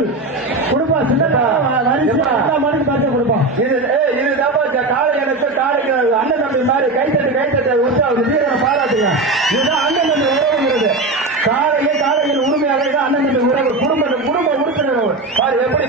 கொடு கொடுப்பா சின்னதா மாதிரி பார்த்து கொடுப்பான். இதுதான் காலை எனக்கு காலைக்கு அண்ணன் தம்பி மாதிரி கைத்தட்டு உற்சாக வீரனை பாராட்டுங்க. இதுதான் அண்ணன் தம்பி உறவுங்கிறது. காலையில் உரிமையாக அண்ணன் தம்பி உறவு குடும்ப உறுப்பினர் பாரு எப்படி